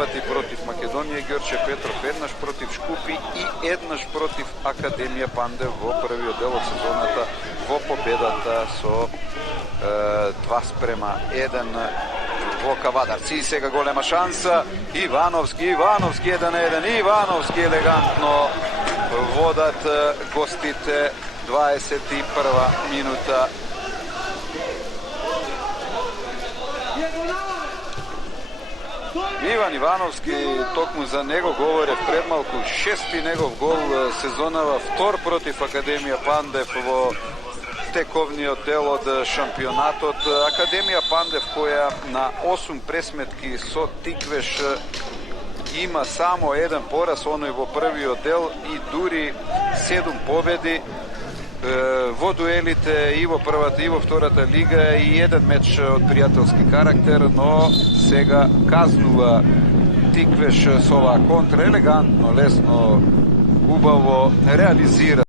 пати против Македонија Ѓорче Петров, еднаш против Шкупи и еднаш против Академија Пандев во првиот дел од сезоната во победата со 2:1 во Кавадарци. И сега голема шанса, Ивановски 1-1, Ивановски елегантно водат гостите, 21 минута. Иван Ивановски, токму за него говорев пред малку, шести негов гол сезонава, втор против Академија Пандев во тековниот дел од шампионатот. Академија Пандев која на 8 пресметки со Тиквеш има само еден пораз, оној во првиот дел, и дури 7 победи во дуелите и во првата и во втората лига, и еден меч од пријателски карактер, но сега казнува Тиквеш со оваа контра, елегантно, лесно, убаво реализира